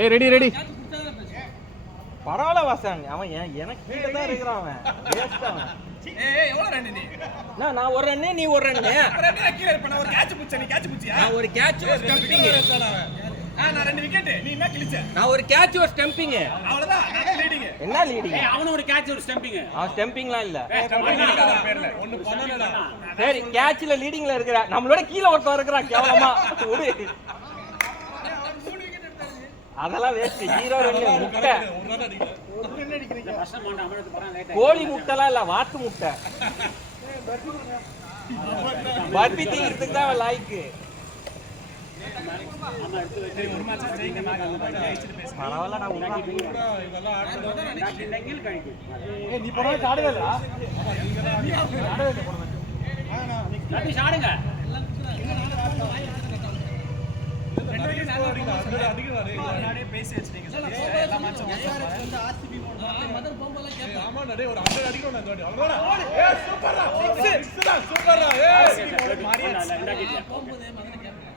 ஏய் ready ready. பரவாயில்ல வாசன், அவன் எனக்கு கீழே தான் இருக்கிறான். அவன் வேஸ்ட் அவன். ஏய் எவ்வளவு ரன் நீ? நான் ஒரு ரன், நீ ஒரு ரன். ரெண்டு கீழ இருப்ப. நான் ஒரு கேட்ச் புடிச்ச, நீ கேட்ச் புடிச்சியா? நான் ஒரு கேட்ச் ஒரு ஸ்டம்பிங். நான் ரெண்டு விக்கெட், நீ என்ன கிழிச்ச? நான் ஒரு கேட்ச் ஒரு ஸ்டம்பிங். அவ்வளவுதான். நான் லீடிங். என்ன லீடிங்? அவன ஒரு கேட்ச் ஒரு ஸ்டம்பிங். அவன் ஸ்டம்பிங்லாம் இல்ல. பேர்ல ஒன்னு பண்ணனடா. சரி கேட்ச்ல லீடிங்ல இருக்கற. நம்மளோட கீழ ஒருத்தன் இருக்கறான் கேவலமா. விடு. அதெல்லாம் வேஸ்ட். 0 ரன் முட்டை. கோழி முட்டைலாம் இல்ல, வாத்து முட்டை. பர்பி தீங்கிறதுக்கு தான் லாய்க்கு. பரவாயில்ல, நான் உண்மை நீ போனா சாடுவேடா. சாடுங்க. பேசி வச்சிட்டீங்க சார். எல்லா மேட்சும் வந்து ஆர்சிபி மதன் பொம்பல கேட்பா. ஆமா டேய், ஒரு 100 அடிக்கணும் நான் தோடி. அவ்வளவுதான். ஏய் சூப்பர்டா. சிக்ஸ்டா சூப்பர்டா. ஏய் மாரியா இண்டாக்கிட்ட. போம்போதே மதன் கேட்பா.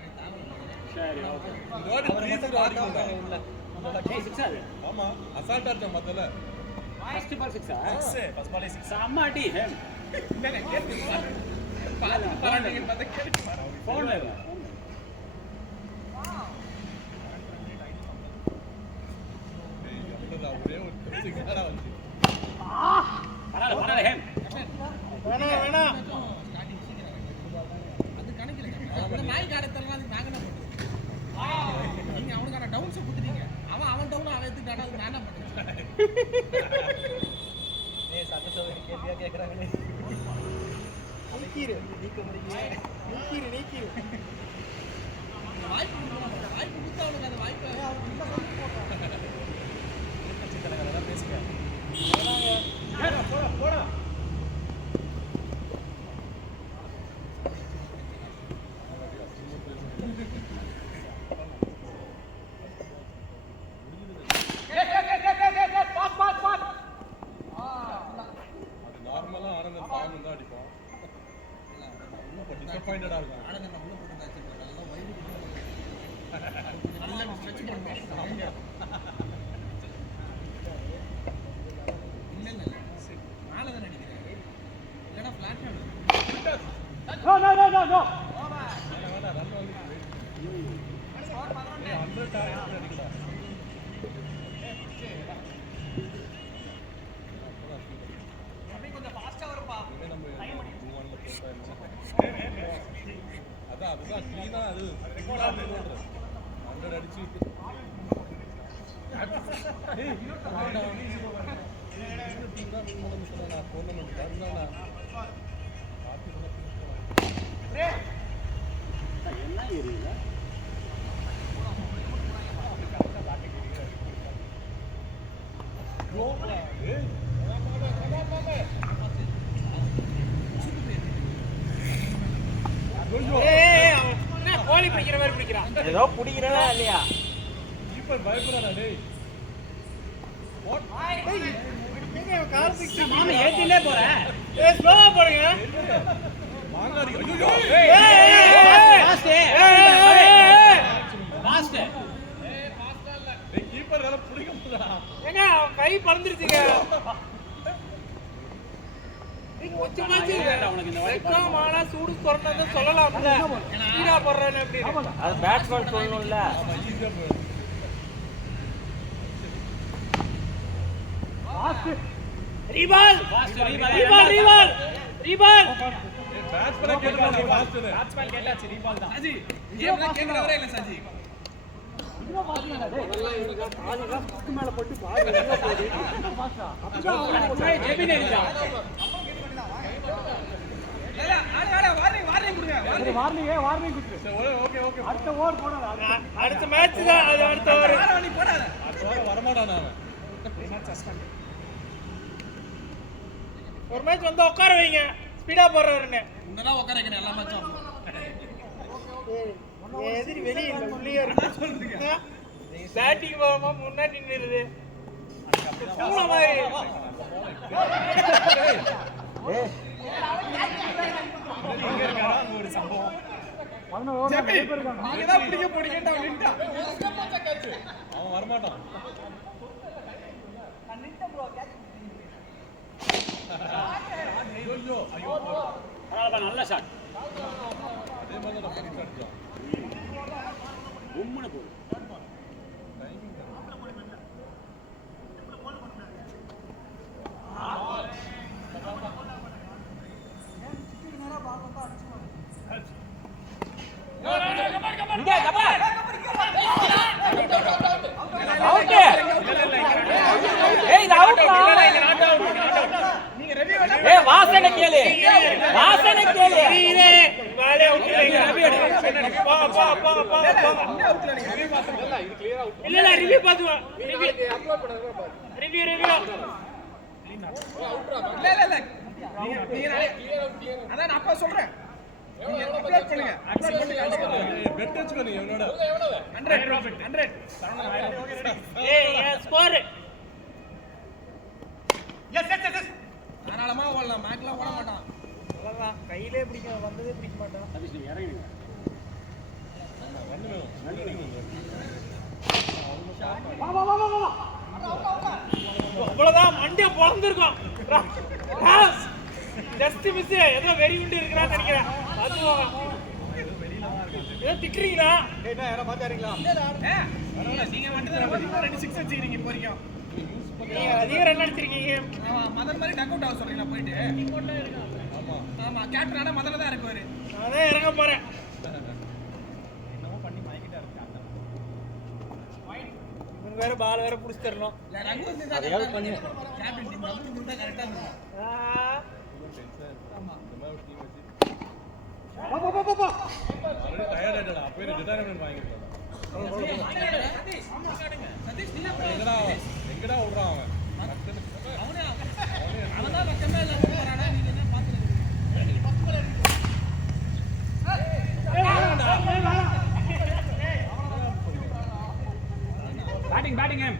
சரி ஓகே. தோடி 3 அடிக்கணும் உள்ள. ஏய் சிக்ஸ் அது. ஆமா அசால்ட்டா இருக்க மத்தல. ஃபர்ஸ்ட் பால் சிக்ஸா? First ball 6. செம்ம அடி. இல்ல கேட்டு பாருங்க மத கேட்டு பாரு. Phone live. ஒரே ஒரு சிக்ஸரா வந்து. பரவாயில்ல ஹேம். வேணா அது கணக்கில அந்த நாய் காடத்தறலாம் அது நாங்கனா பண்ணுது. நீங்க அவனுக்கான டவுன்ஸ் கொடுத்துட்டீங்க. அவன் டவுன் அவன் எடுத்துட்டானா அது நானா பண்ணுது. ஏய் சட்ட சோதனை கேள்வியா கேக்குறாங்களே. நீக்கிரு வாய்ப்பு கொடுத்தவனுக்கு அந்த வாய்ப்பு பேசுங்க. போடா நார்மலா ஆனந்தன் சாமன் தான் அடிப்பான். டிசப்பாயிண்டடா இருக்கும். ஆனந்தன் உள்ள போட்டு மேட்ச் அதெல்லாம் வைடு நல்லா ஸ்ட்ரெச் பண்ணுவான். இல்ல மேல தான் அடிக்கிறாரு. இல்லனா ஃபிளாட் ஆடு. நோ வேணா ரன் வந்து ஸ்கோர் பண்ணறேன். அந்த டார்கெட் அடிக்கடா. அப்படியே கொஞ்சம் ஃபாஸ்டா வரப்பா. இனிமே நம்ம 2-1ல போறோம். அதுதான் க்ளீனா அது ரெக்கார்டா போடுறது. 100 அடிச்சு ஏய் டீம் தான் வின் பண்ண முடியல. நான் டோர்னமென்ட் வரணும்னா பாத்து பண்ண போறேன். என்ன ஏரியா? கோலி பிடிக்கிற மாதிரி பிடிக்கிறான். ஏதோ பிடிக்கிறனா இல்லையா? கீப்பர் பயப்படாதடா டேய். மாமா ஏத்திலே போற. ஏய் ஸ்லோவா போடுங்க. மாங்காடி ஐயோ ஃபாஸ்ட் ஃபாஸ்ட். டேய் கீப்பர் வேற பிடிக்க முடியலடா. ஏங்க கை பறந்துருச்சுங்க. நீ கொஞ்சம் மாச்சி உனக்கு இந்த வாட்டி வெக்கமானா சூடு கொறனன்னு சொல்லலாம்ல. ஸ்பீடா போறறேன்னு எப்படி? அது பேட்ஸ்மேன் சொல்லணும்ல. ஆமா ஈஸியா போயிடும். ரீபால் ஃபாஸ்ட் ரீபால். ஏய் பேட்ஸ்மேன் கேட்டா ஃபாஸ்ட். பேட்ஸ்மேன் கேட்டாச்சு ரீபால் தான். சஜி கேம்ல கேக்குறவரே இல்ல சஜி. மேல போட்டு பாரு என்ன போகுது. ஜெபி நேரிடா. இல்ல ஆட வார்னிங் கொடுங்க. வார்னிங் குடுத்து. சரி ஓகே அடுத்த ஓவர் போடா. அடுத்த மேட்ச் தான் அது. அடுத்த ஓவர் நீ போடாத. அடுத்த வாரம் வர மாட்டானா அவன். ஒரு மேட்ச் வந்து உட்கார வைங்க. ஸ்பீடா போறவர்னு. முன்னலாம் உட்கார வைக்கணும் எல்லா மேட்சும். எதிரி வெளிய இல்ல உள்ளே இருக்கு சொல்றீங்க. பேட்டிங் போகாம முன்னாடி நின்னுது. பூனை மாதிரி. ஏய் இங்க இருக்கடா ஒரு சம்பவம். நீங்க தான் பிடிக்க போறீங்கடா விட்டா. அவன் மாட்டான் ஐயோ ஐயோ பரவாயில்ல நல்ல ஷாட் அதே மாதிரி தான் பண்ணிட்டு அடிச்சான் உம்முன போடு இங்க கபால் அவுட் ஏய் இது அவுட் நீங்க ரெவி ஏய் வாசனை கேளு வாலே அவுட் இல்லைங்க போ அவுட்ல நீங்க ரிவ்யூ பாத்துங்க இது கிளியரா அவுட் இல்ல ரிவ்யூ பாத்துங்க ரிவ்யூ அப்லோட் பண்ணுங்க பாரு ரிவ்யூ இல்ல நீங்க கிளியர் அவுட் அதான் நான் அப்பா சொல்றேன் நீங்க அப்லோட் பண்ணுங்க அப்லோட் பண்ணி பெட் வெச்சுக்கோ நீ எவ்வளவு 100 ஏய் ஸ்கோர் எஸ் தாராளமா ஓடலாம் மேக்லாம் ஓட மாட்டான் அவ்வளவுதான் கையிலே பிடிக்க வந்ததே பிடிக்க மாட்டான் சதீஷ் நீ இறங்குங்க ரன் வேணும் அவ்வளவுதான் மண்டே பொளந்திருக்கும் ஜஸ்ட் மிஸ் ஏதோ வெறி உண்டு இருக்கறான்னு நினைக்கிறேன் பாத்துவாங்க ஏதோ திக்குறீங்களா என்ன யாரா பாத்தாரீங்களா பரவாயில்லை நீங்க மட்டும் தான் 26 வச்சிருக்கீங்க இப்போ வரைக்கும் நீங்க அதிக ரன் அடிச்சிருக்கீங்க மதன் மாதிரி டக் அவுட் ஆக சொல்றீங்களா போயிட்டு ஆமா கேப்டனான மதன்ல தான் இருக்காரு நான் தான் இறங்க போறேன் என்னமோ பண்ணி மாய்க்கிட்டா இருக்காங்க இவங்க வேற பால் வேற புடிச்சு தரணும் இல்ல ரகு வந்து தான் அதையாவது பண்ணு கேப்டன் டீம் ரகு வந்து தான் கரெக்ட்டா இருக்கும் ஆமா இந்த மாதிரி டீம் வச்சு போ ஆல்ரெடி டயர்ட் ஆயிட்டா அப்பவே ரிட்டையர்மென்ட் வாங்கிட்டான் சதீஷ் நீ எங்கடா ஓடுறான் அவன் அவன்தான் பக்கமே இல்ல போறானே நீங்க என்ன பாத்துறீங்க பேட்டிங் கேம்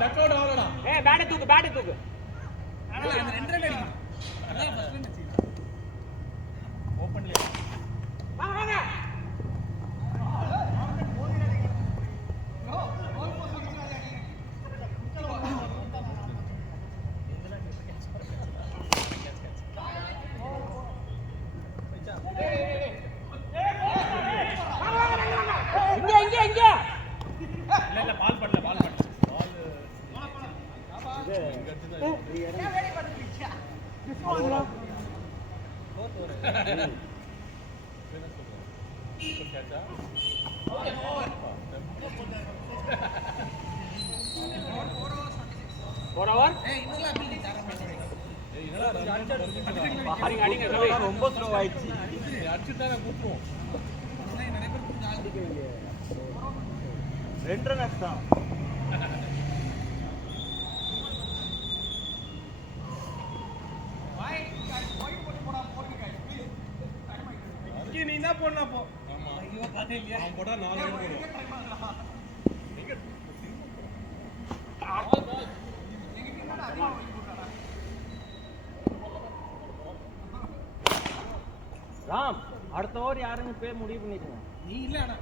டக் அவுட் ஆகலடா ஏய் பேட் தூக்கு ஆனா அந்த 2 ரன் அடிக்கணும் அதான் ஃபர்ஸ்ட் ரன் அடிச்சீங்க ஓபன்ல வாங்க இங்க இல்ல பால் பண்ணல ஒரு ஓவர் அடிங்க ரொம்ப ஸ்லோ ஆயிடுச்சு அடிச்சுட்டானே கூப்பிடுவோம் 2 ரன் தான் நீ தான் போடணும் அப்போ ஆமா ஐயோ பாத்தே இல்லையா அவன் போட்டா 4 ரன் போடுவான் ராம் அடுத்த ஓவர் யாருன்னு பேர் முடிவு பண்ணிடுங்க நீ இல்ல அண்ணா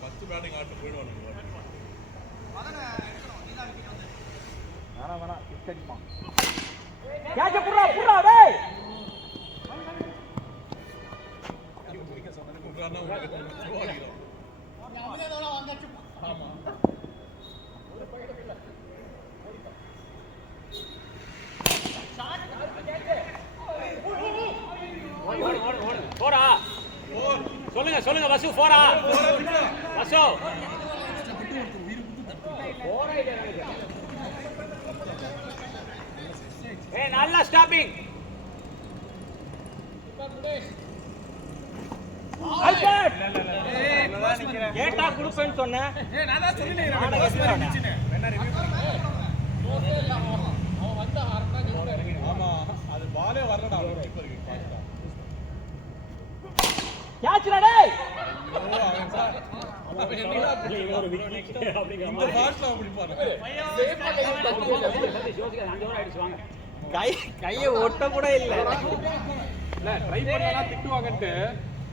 ஃபர்ஸ்ட் பேட்டிங் ஆட்டு போய்டுவானுங்க வேணாம் கிக் அடிப்பான் கேட்ச புறா டேய் கூப்பிடுறானா உங்களுக்கு ஸ்லோ அடிக்கிறான் ஆமா போடா சொல்லுங்க வசு போடா வசு ஏய் நல்லா ஸ்டாப்பிங் கேட்டா குடுப்பேன்னு சொன்னேன் நான் தான் சொல்லிட்டேன் ஆமா அது பாலே வரலடா அவன் கீப்பருக்கு கேட்ச்டா டேய் அவன் சார் அவன் என்னடா ஒரு விக்கெட் அப்படிங்கிற இந்த மாதிரி பாஸ்ல அப்படி பாரு. சதீஷ் யோசிக்க 5 ஓவர் ஆயிடுச்சு வாங்க கையை ஒட்ட கூட இல்ல. இல்ல ட்ரை பண்ணா திட்டுவாங்கன்ட்டு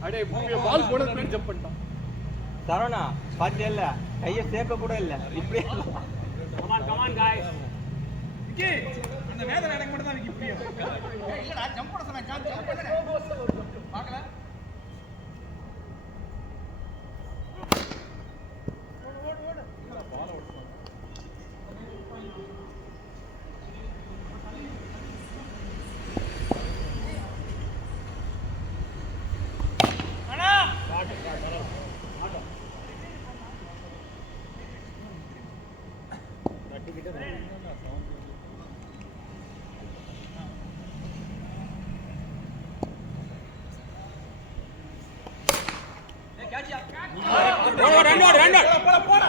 அப்படியே பால் போட ஸ்பீட் ஜம்ப் பண்ணிட்டான். சரவணா பாத்தியா இல்ல, கையை சேர்க்க கூட இல்ல. இப்படியே come on guys விக்கி அந்த வேதனை எனக்கு மட்டும் தான் விக்கி புரியும். இல்லடா ஜம்ப் பண்ண சொன்னா ஜம்ப் பண்ணு பார்க்கல run out போடா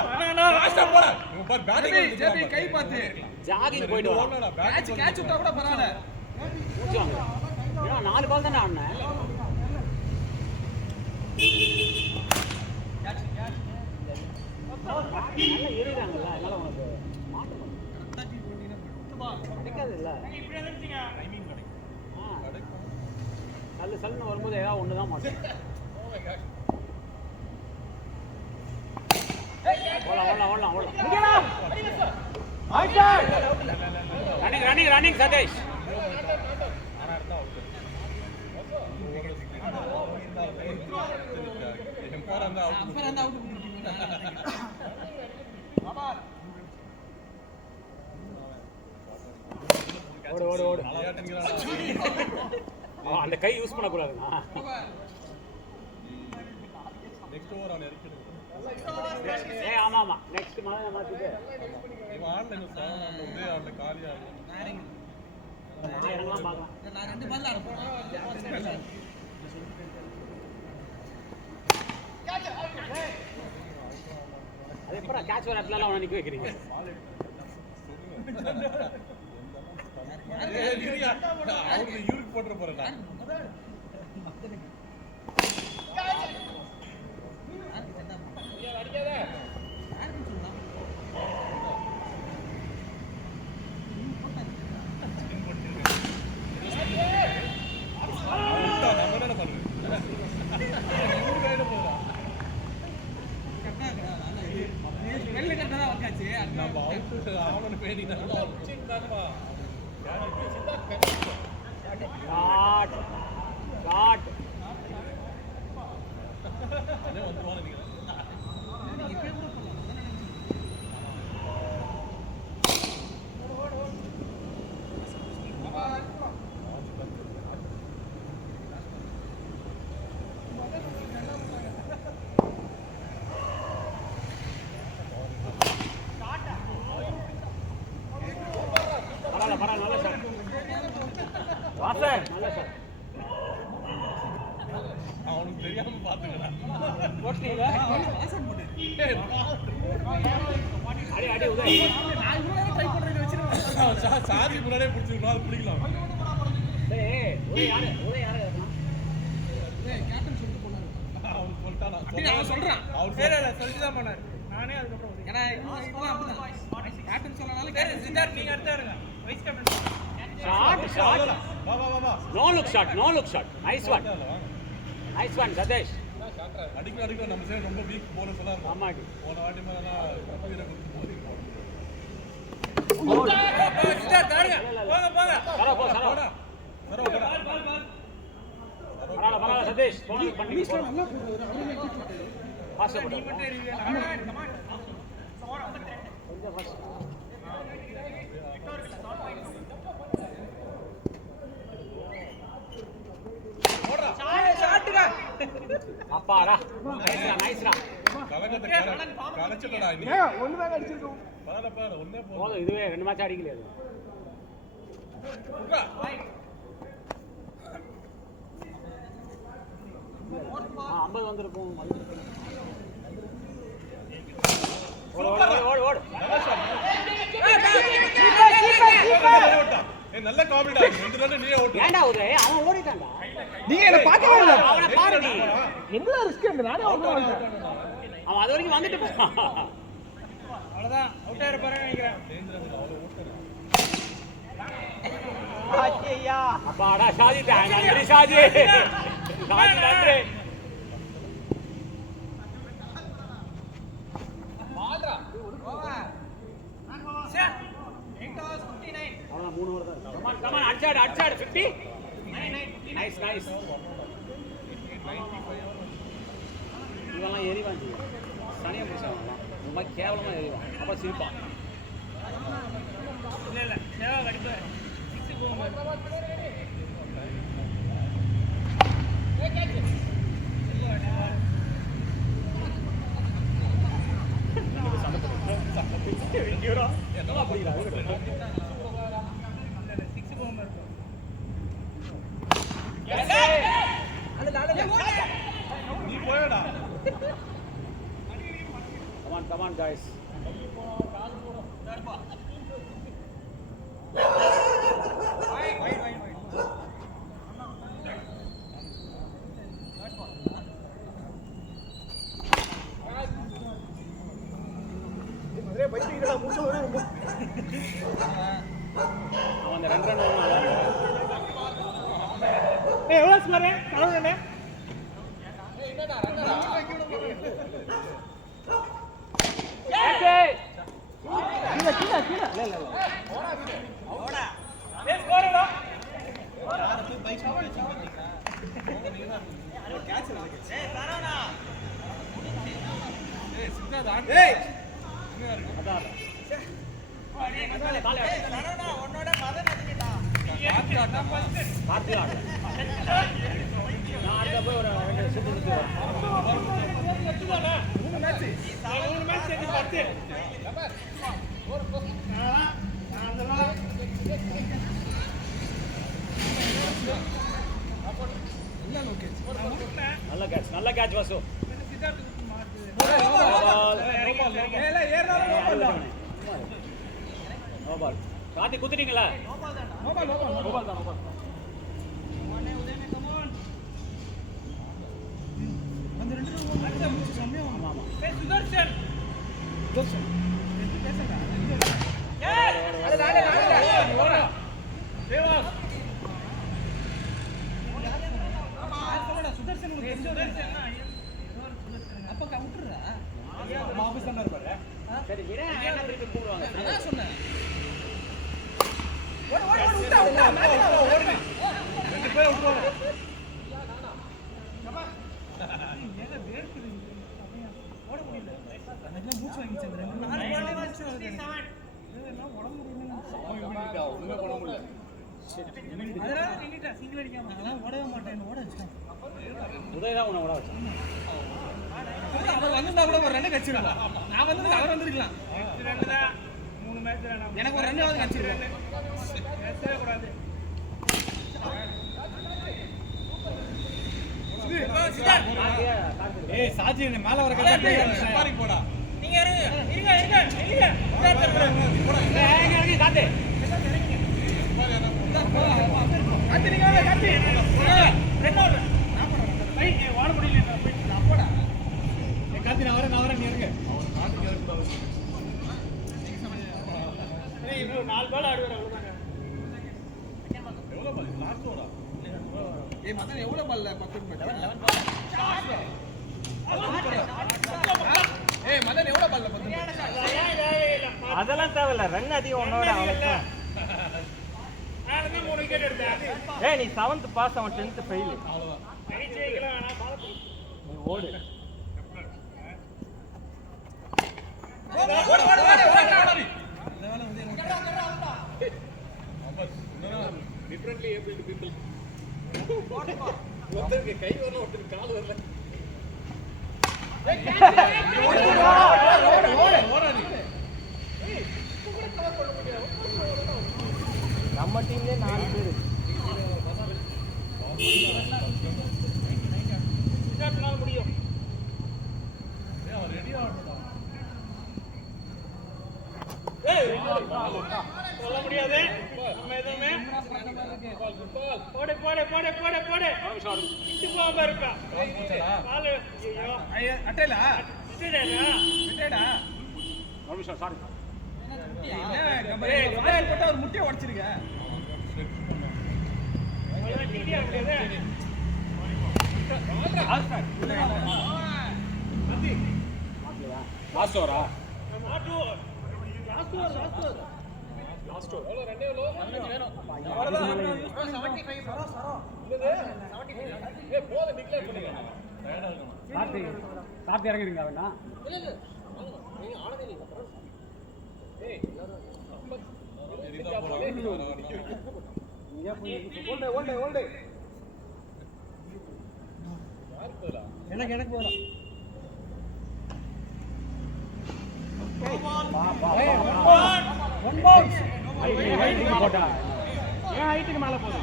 லாஸ்டா போடா. இவன் பார் பேட்டிங் ஜேபி கை பாத்து ஜாகிங் போயிட்டு வா போடா பேட்டிங் கேட்ச் விட்டா கூட பரவாயில்லை. மூச்சு வாங்க ஏன்னா 4 பால் தானே ஆடுனேன் நல்லா ஏறிறாங்கல்ல அதனால உனக்கு மாட்டணும் கிடைக்காது இல்ல நல்ல சல்லுன்னு வரும்போது ஏதாவது ஒன்று தான் மாட்டோம் ஓடலாம் ரன்னிங் சதீஷ் ஓடு அந்த கை யூஸ் பண்ணக்கூடாதுண்ணா நெக்ஸ்ட் ஓவர் அவன் இறக்கிடு. ஆமா நெக்ஸ்ட் மாதிரி மாத்திட்டு இவன் ஆன்லைன் சாவன் வந்து அவன காலியா இறங்கலாம் பார்க்கலாம் நான் 2 பால்ல ஆட போறேன் அது எப்படா கேட்ச் வர இடத்துல அவனை நிக்க வைக்கிறீங்க அவனுக்கு யூரிக் போட்டுற போறேன் நம்ம அவுட் ஆவன பேடினா ஷாட் அதே வந்துவானே நீங்க நல்ல ஷாட் வாசன் நல்ல ஷாட் அவனுக்கு தெரியாம பாத்துக்கடா போட்டீங்களா அடி உதய் நான் இவ்வளவு ட்ரை பண்றேன்னு வெச்சிருக்கேன் சாதி முன்னாடியே பிடிச்சிருக்கோம் அது பிடிக்கலாம் டேய் உதய் யாரு ஏய் கேப்டன் சொல்லிட்டு போனாரு அவன் சொல்லிட்டானா அவன் சொல்றான் அவர் இல்ல சொல்லிட்டு தான் போனாரு நானே அதுக்கு அப்புறம் ஏனா இவன் அப்படிதான் கேப்டன் சொல்லனால சித்தார்த் நீங்க அடுத்து இருங்க வைஸ் கேப்டன் ஷாட் வா no look shot nice one Sathish அடிக்க நம்ம சைடு ரொம்ப வீக் போல சொல்லாம ஆமாடி போன வாட்டி மேல கம்பீர கொடுத்து சித்தார்த் ஆடுங்க போங்க சரோ பரவாயில்ல சதீஷ் போன பண்ணி பாஸ் பண்ணி அப்பாடா நைஸ்டா கலகத்தை கலச்சிட்டடா நீ ஒண்ணுதான் அடிச்சிருக்கோம். பாரு ஒண்ணே போதும் இதுவே 2 மேட்ச் அடிக்கல அது போடா 50 வந்திருக்கும் ஓடு நல்ல காமெடிடா 2 ரன் நீயே ஓட்டு ஏன்டா உதய் அவன் ஓடிட்டான்டா நீங்க என்ன பார்க்கவே இல்ல. அவனை பாரு நீ என்ன ரிஸ்க் நானே அவுட் ஆயிட்டேன். அவன் அது வரைக்கும் வந்துட்டு போறான். அவ்வளவுதான் அவுட் ஆயிர போறேன்னு நினைக்கிறேன். ஐயா அப்பாடா ஷாஜி, நன்றி ஷாஜி. ஷாஜி நன்றி. அவ்வளவுதான் 3 ஓவர் தான். கமான் அடிச்சாடு 50. Nice nice. இவெல்லாம் எரிவான் சனியா முடிச்சாங்கலாம். இந்த மாதிரி கேவலமா எரிவான். அப்புறம் சிரிப்பான். இல்ல சேவா கடிப்பாரு 6 போகும்போது என்னடா அப்படிங்கிறாங்க. 6 போகும்போது நீ போயடா. Come on guys. அவன் அந்த 2 ரன் எவ்வளவு ஸ்மரே அவ்வளவுதானே நல்ல கேட்ச் வாசு. நோபால் காத்தி குத்துட்டீங்களா? நோபால் தான். சரி என்ன திருப்பி கூப்பிடுவாங்க. உதயதான் உன்னை ஓட வச்சான். வந்திருந்தா கூட ஒரு 2 கட்சிடலாம். நான் வந்து அவர் வந்திருக்கலாம். 2 தான் 3 மேட்ச் எனக்கு ஒரு 2 கட்சிடலாம். பேசவே கூடாது. ஏய் சாஜி நீ மேல வர கட்ட ஸ்பாரிங் போடா. நீங்க இருங்க காத்து வாட முடியல அப்போடா காத்தி நான் வரேன் நீ இருங்க. இன்னும் 4 பால் ஆடுவார் அவ்வளவுதாங்க. எவ்வளவு பால் லாஸ்ட் ஓவரா? ஏய் மதன் எவ்வளவு பால்ல 10 மீட்டர் 11 பால். ஏய் மதன் எவ்வளவு பால்ல 10 மீட்டர்? அதெல்லாம் தேவையில்ல. ரன் அதிகம் ஒன்னோட அவ்வளவுதான். நான் 3 விக்கெட் எடுத்தேன். ஏய் நீ 7th பாஸ், அவன் 10th ஃபெயில். அவ்வளவுதான். ஜெயிக்கலாம் ஆனா பால் நீ ஓடு. Differently abled people. ஒருத்தருக்கு கை வரல, ஒருத்தருக்கு கால் வரல. நம்ம டீம்லயே 4 பேர். முடியும். அவன் ரெடியா ஆடுறான். சொல்ல முடியாது நம்ம எதுவுமே. போடு போடு போடு போடு போடு. இட்டு போகாம இருக்கா பால். ஐயோ அட்டையில விட்டேடா. ஒரு நிமிஷம் சாரி என்ன கம்பெனி போட்டா ஒரு முட்டையை உடைச்சிருக்க. லாஸ்ட் ஓவரா கார்த்தி இறங்குறீங்க வேணா எனக்கு போதும். போட்டா ஏன் ஹைட்டுக்கு மேல போகுது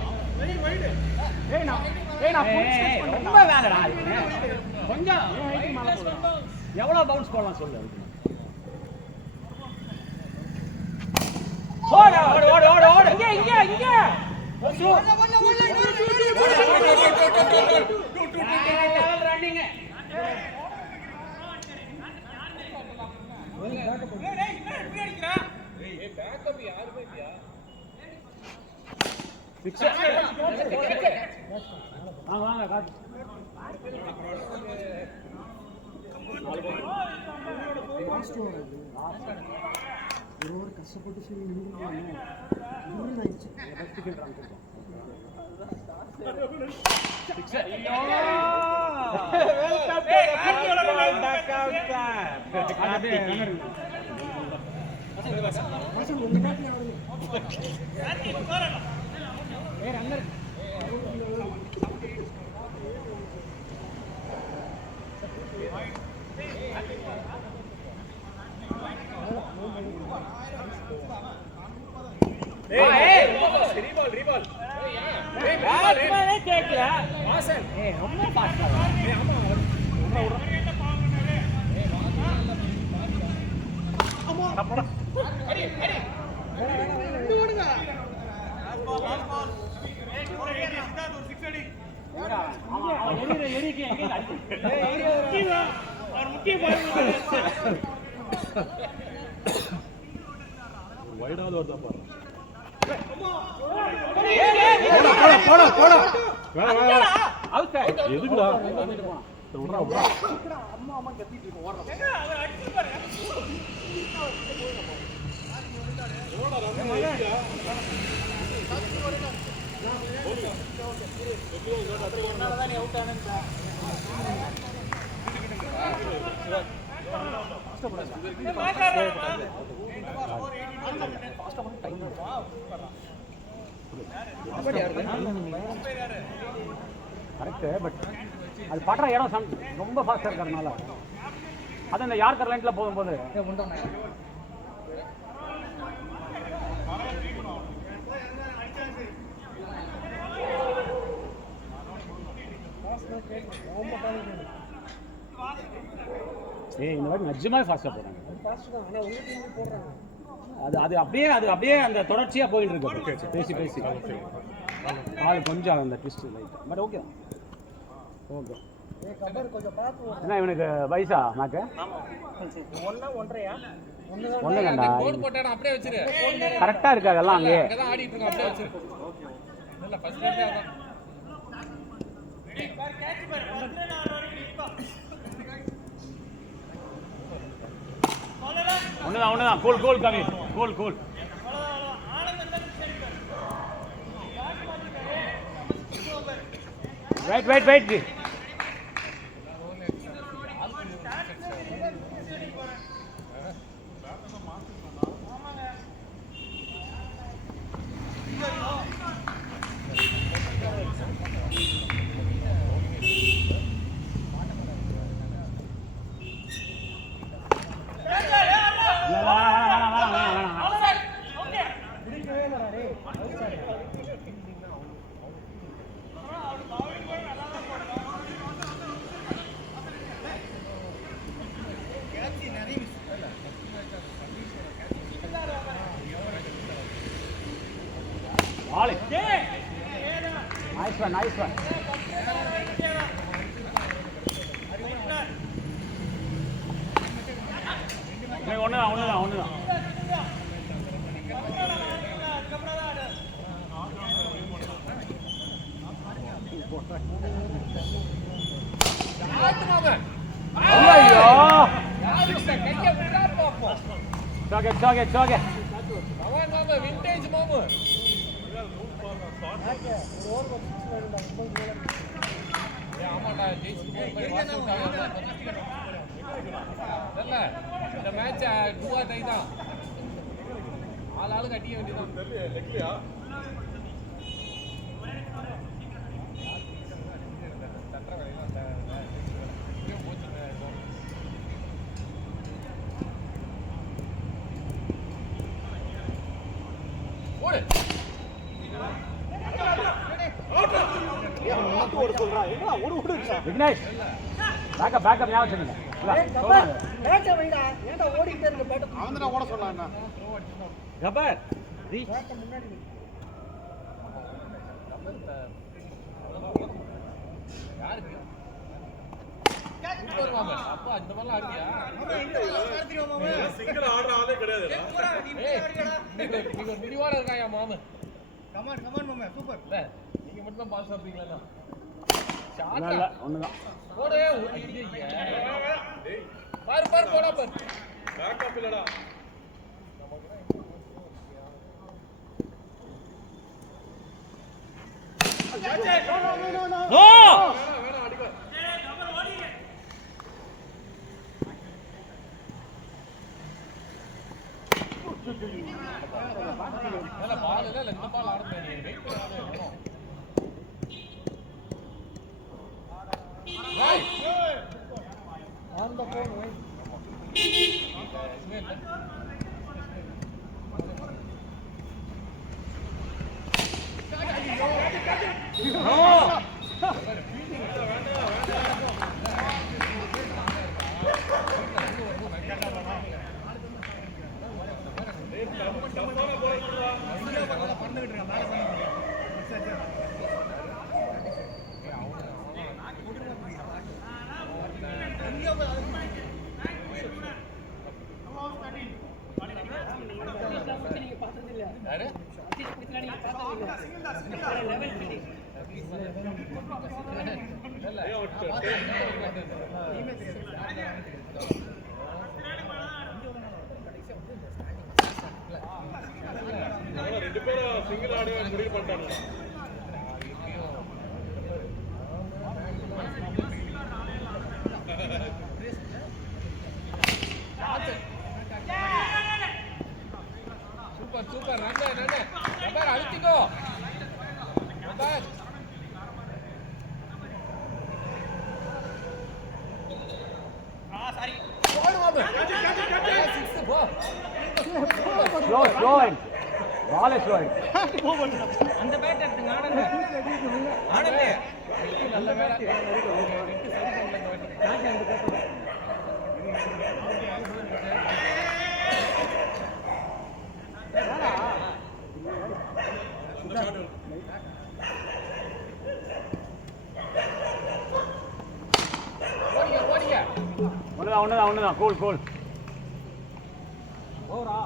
ரொம்ப வேலைடா கொஞ்சம் எவ்வளவு பவுன்ஸ் போடலாம் சொல்லு ஓடு ஓடு ஓடு ஓடு ஓடு இங்க இங்க இங்க ரன்னிங் வாங்க காட்டு கஷ்டப்பட்டு சொல்லி வைடாவது வருதா பாரு எதுக்குடா விட்றா விட்றா கரெக்டு பட் அது படுற இடம் ரொம்ப ஃபாஸ்ட்டாக இருக்கிறதுனால அது அந்த யார்கர் லைனில் போகும்போது இந்த மாதிரி நிஜமாக ஃபாஸ்ட்டாக போகிறாங்க அது அப்படியே அந்த தொடர்ச்சியாக போயிட்டு இருக்கு பேசி பேசி ஆள் கொஞ்சம் அந்த twist light but okay okay என்ன இவனுக்கு வயசா நாக்கு ஒன்றுங்கண்டா கரெக்டாக இருக்கா அதெல்லாம் அங்கேயே ஒண்ணுதான் கூல் கவி கூல் வெயிட் Nice one. ஒண்ணுதான் ஐயோ சாகே விண்டேஜ் மாமு ஆமாடா இந்த மேட்ச் 2 தான் ஆளாளுக்கு அடிக்க வேண்டியதான் விக்னேஷ் பேக்கப் ஞாபகம் வச்சுக்கங்க ஓட சொன்னா கபர் யாருக்கு அப்பா இந்த மாதிரிலாம் ஆடுறியா சிங்கிள் ஆடுற ஆளே கிடையாது நீங்க ஒரு முடிவாட இருக்காயா மாமு கமான் மாமா சூப்பர் நீங்க மட்டும் தான் பாஸ் சாப்பிட்டீங்களா ஒண்ணுதான் போடே பாரு போடா பாரு பேக்கப் இல்லடா நோ பால் இல்ல இந்த பால் ஆட முடியாது வெயிட் பண்ணாத on the phone wait ரெண்டு பேரும் சிங்கிள் ஆடியோ முடிவு பண்ணிட்டாங்க சூப்பர் சூப்பர் ரப்பர் அழுத்திக்கோ rubber sorry slow ball slow அந்த பேட் எடுத்துங்க ஆனந்தே நல்ல வேலை ஒண்ணுதான் கூல் ஓரா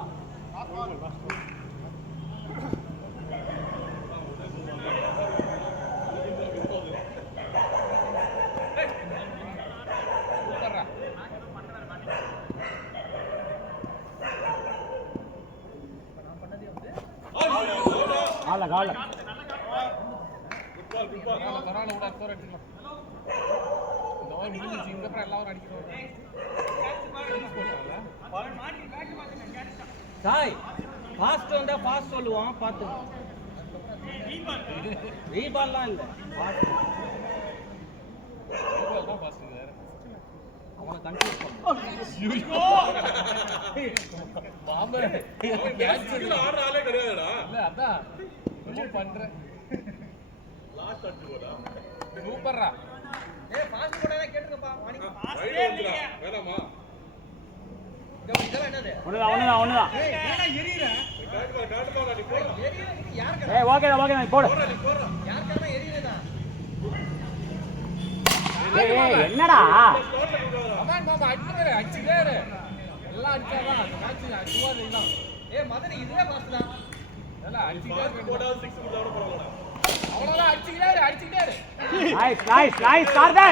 கால பரவாயில்ல கூட ஸ்கோர் அடிக்கலாம் இந்த ஓவர் முடிஞ்சிச்சு இதுக்கப்புறம் எல்லாரும் அடிக்கணும் சாய் ஃபாஸ்ட் வந்தா ஃபாஸ்ட் சொல்லுவான் பார்த்து ரீபால்லாம் இல்லை ஃபாஸ்ட் தான் பாஸ் அவனை கன்ஃபியூஸ் பாம்பு ஆடுற ஆளே கிடையாதுடா இல்ல அதான் மூவ் பண்றேன் லாஸ்ட் அடிச்சுடா சூப்பர்ரா ஏய் ஃபாஸ்ட் போடா கேட்டுங்கப்பா வாணி வேணாமா இதெல்லாம் என்னது ஒண்ணுதான் ஏய் ஏனா எரியற காட்டுடா நீ போடா யாருக்கு ஏய் ஓகே நீ போடு யாருக்கான எரியறதா ஏய் என்னடா கமான் மாமா அடிச்சுடா நல்லா அடிச்சாதான் அந்த மேட்ச் அதுவா இல்லலாம். மதன் இதுவே பாஸ்ட் தான். நல்லா அடிச்சிட்டே போடாது 6 போடாத பரவாயில்லை. அவ்வளவுதான் அடிச்சிட்டே இரு. நைஸ் கார்தே.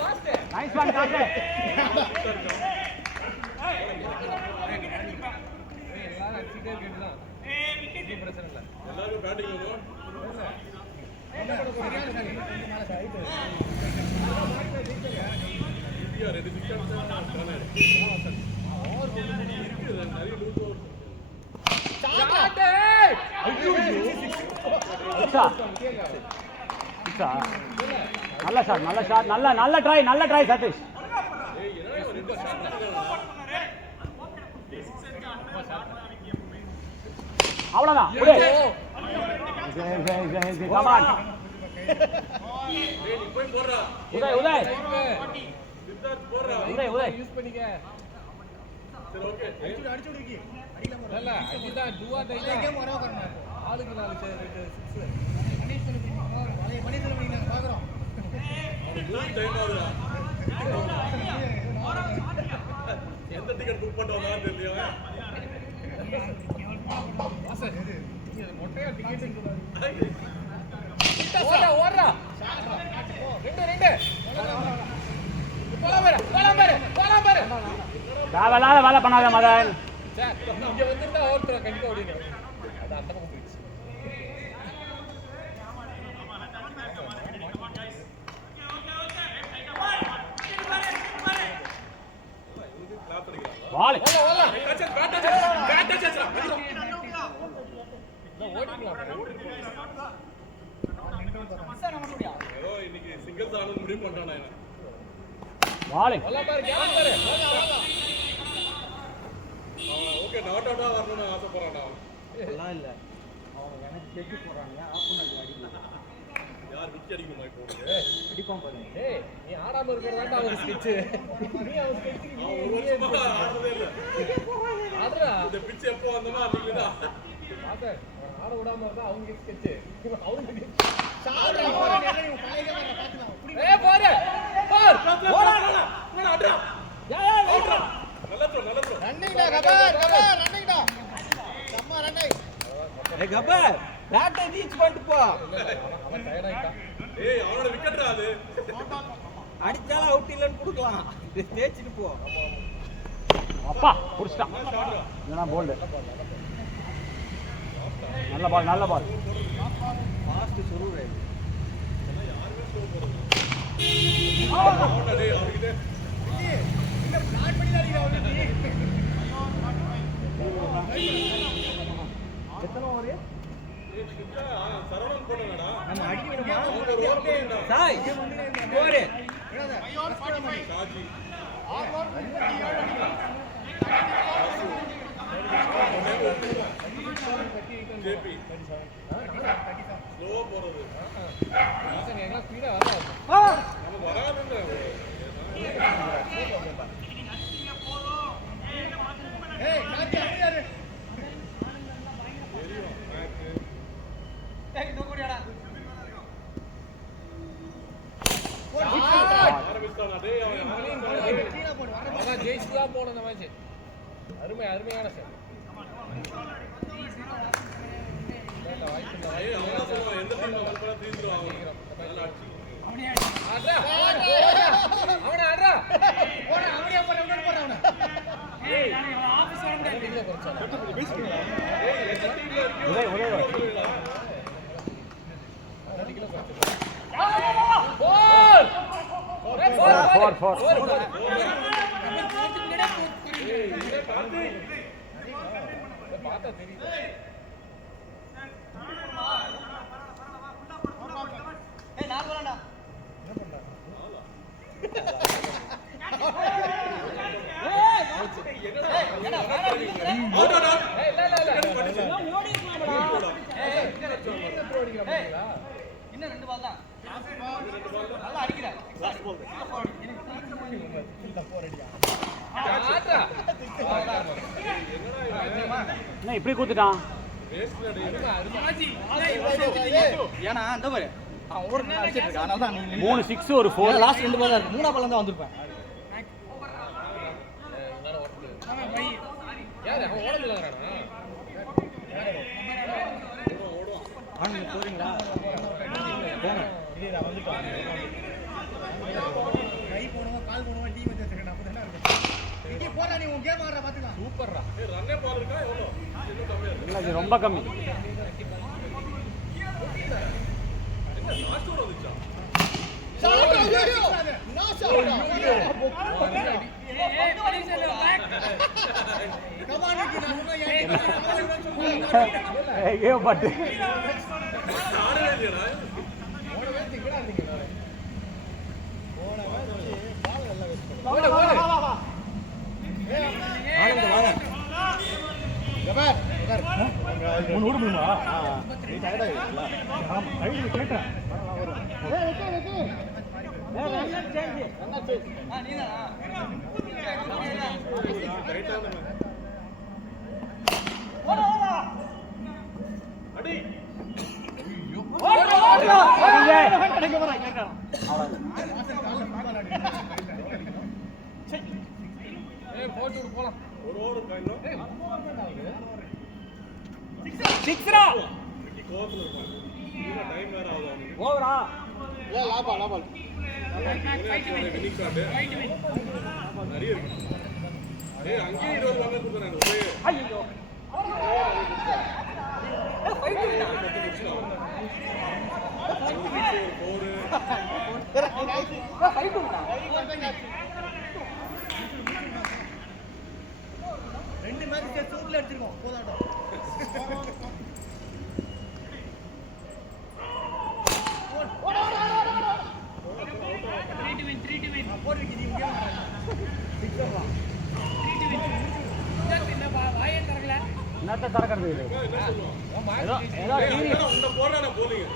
பாஸ்ட். நைஸ் ஒன் கார்தே. எல்லாரும் அடிச்சிட்டே இருக்கேன்டா. விக்கெட் பிரச்சனை இல்ல. எல்லாரும் பேட்டிங் வரும். இந்தியா ரெண்டு விக்கெட் தான் காணாரு. நிறைய லூஸ் ஓவர். நல்ல ஷாட் நல்ல ட்ரை சதீஷ். அவ்வளவுதான். உதய் யூஸ் பண்ணிக்க. சரி ஓகே. அடிச்சு விடுங்க. இல்ல அடிதான் டூவா டையா கேம் வரவ करना है. ஆளுக்கு 4 6. மணி சொல்லுங்க நாங்க பாக்குறோம். லூஸ் டைம் ஆகுதா? எந்த டிக்கெட் புக் பண்றோம்னு தெரியல. வாசர் இது மொட்டையா டிக்கெட் ஓடுறா 2 போலாம் பாரு தேவையில்லாத வேலை பண்ணாத மதன். இங்க வந்துட்டா ஓடுறா கண்டிப்பா ஓடிடும். அது அந்த பக்கம் போயிடுச்சு. பால் ஏதோ இன்னைக்கு சிங்கிள்ஸ் ஆனது முடிவு பண்றானே. பால் ஓகே நாட் அவுட்டா வரணும்னு ஆசைப்படுறான்டா. எல்லாம் இல்ல அவங்க எனக்கு செக் போறாங்க ஆப்போனன்ட் அடிக்கல. யார் விக்கெட் அடிக்கணுமா இப்போ? அடிப்பான் பாருங்க. ஏய் நீ ஆடாம இருக்கறதாண்டா அவர் ஸ்கெட்ச். நீ அவர் ஸ்கெட்ச்க்கு நீ வருஷமா ஆடுறதே இல்ல. ஆடுறா. இந்த பிட்ச் எப்போ வந்தமா அன்னைக்குடா. பாத்து ஆட விடாம இருந்தா அவங்க ஸ்கெட்ச். அவங்க சாடுற ஏய் பாரு போடா ஆடுறா. நல்ல த்ரோ ரன்னிங்டா கபர் ரன்னிங்டா. செம்ம ரன்னிங். ஏய் கபர் பேட்டை ரீச் பண்ணிட்டு போ. அவன் டயர்ட் ஆயிட்டான். ஏய் அவனோட விக்கெட்ரா அது. அடிச்சாலும் அவுட் இல்லன்னு கொடுக்கலாம். தேய்ச்சிட்டு போ. அப்பா புடிச்சிட்டான். இதுதான் போல்டு. நல்ல பால் ஃபாஸ்ட் சுருவே. அவனோட டேய் அவர்கிட்ட இந்த பிளான் பண்ணி அடிடா அவனுக்கு. எத்தனை ஓவர்? சரவணன் போடுங்கடா. நம்ம அடிக்கணுமா? அவங்க ஒரு ஓவர் போடுங்கடா. சாய் போரு. சாஜி ஜேபி ஸ்லோவா போறது. நீங்க எல்லாம் ஸ்பீடா வரலாம். நம்ம வராதுன்னு ஏய் காத்தி அப்படியே ஏய் தூக்குடியாடா. ஆரம்பிச்சானா டேய் அவன் கீழ போடு. அவன் ஜெயிச்சு தான் போணும் இந்த மேட்ச். அருமையான சார். ஏய் அவன் சொல்றான் எந்த டீம் வரப்போ 3-0 ஆகும். நல்லா அடிச்சு. ஆடுறா. அவன ஆடுறா. போடா அவனே போடா அவன. ஏய் நான் ஆபீஸ் வரேன்டா. டீம்ல குறச்சானே. ஏய் எந்த டீம்ல இருக்கோ பார்த்தா தெரியுது. ஏய் நான் வரேன்டா. இன்னும் 2 பால் தான். நல்லா அடிக்குடா. என்ன இப்படி கூத்துட்டான்? ஏன்னா அந்த பாரு அவன் ஓட அடிச்சிட்டு இருக்கான். அதனால தான் நீ 3 6 ஒரு 4 லாஸ்ட் 2 பால் தான் இருக்கு. 3 பால் தான் வந்திருப்பேன். யாரு அவன் ஓடலாம்டா ஆனந்த் போறீங்களா போங்க இல்ல வந்துட்டோம் கை போடுவோம் கால் போடுவோம் டீம் வச்சு வச்சிருக்கேன் அப்ப தான இருக்கு இங்க போடா நீ உன் கேம் ஆடுற பாத்துக்கலாம் சூப்பர்ரா ரன்னே பால் இருக்கா எவ்வளவு இன்னும் கம்மியா இருக்கு இல்ல இது ரொம்ப கம்மி லாஸ்ட் ஓவர் வந்துச்சா ஐயோ பட்டு ஆடவே இல்லையா ஆனந்த் வாங்க மூணு ஓட முடியுமா நீ டயர்ட் ஆயிடுச்சுல ஆமா ஐடி கேட்டேன் அடி ஏய் போட்டு விடு போலாம் ஒரு ஓவர் காயினோ சிக்ஸ்ரா இன்னைக்கு கோவத்துல இருக்காங்க இன்னும் டைம் வேற ஆகுது அவனுக்கு ஓவரா வினிங் ஷாட் நிறைய இருக்கு ஏய் அங்கேயே 20 ரன் கொடுக்குறாங்க போய் ஐயோ ரெண்டு மேட்ச் சேர்த்து சூப்பர்ல அடிச்சிருக்கோம் போதாட்டம் போடுவீங்க நீ கேம் என்னத்த திறக்கிறது இது ஏதோ ஏதோ சீரியஸ் உன்னை போடுறானே போலீங்க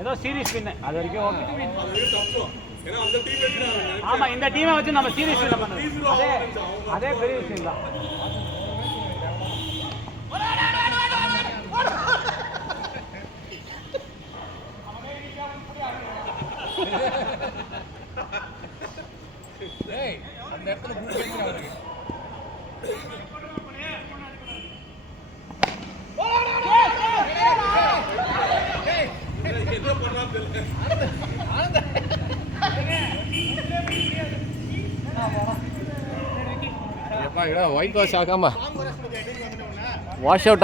ஏதோ சீரியஸ் பின்ன அது வரைக்கும் ஓகே அது வரைக்கும் தப்பு ஏன்னா அந்த டீம் வச்சு ஆமா இந்த டீமை வச்சு நம்ம சீரியஸ் வின் பண்ணணும் அதே அதே பெரிய விஷயம் தான் ஏய் அந்த இடத்துல குட் பேசுறாங்க என்ன பண்றான்னு தெரியல எப்பா இடா ஒயிட் வாஷ் ஆகாம வாஷ் அவுட்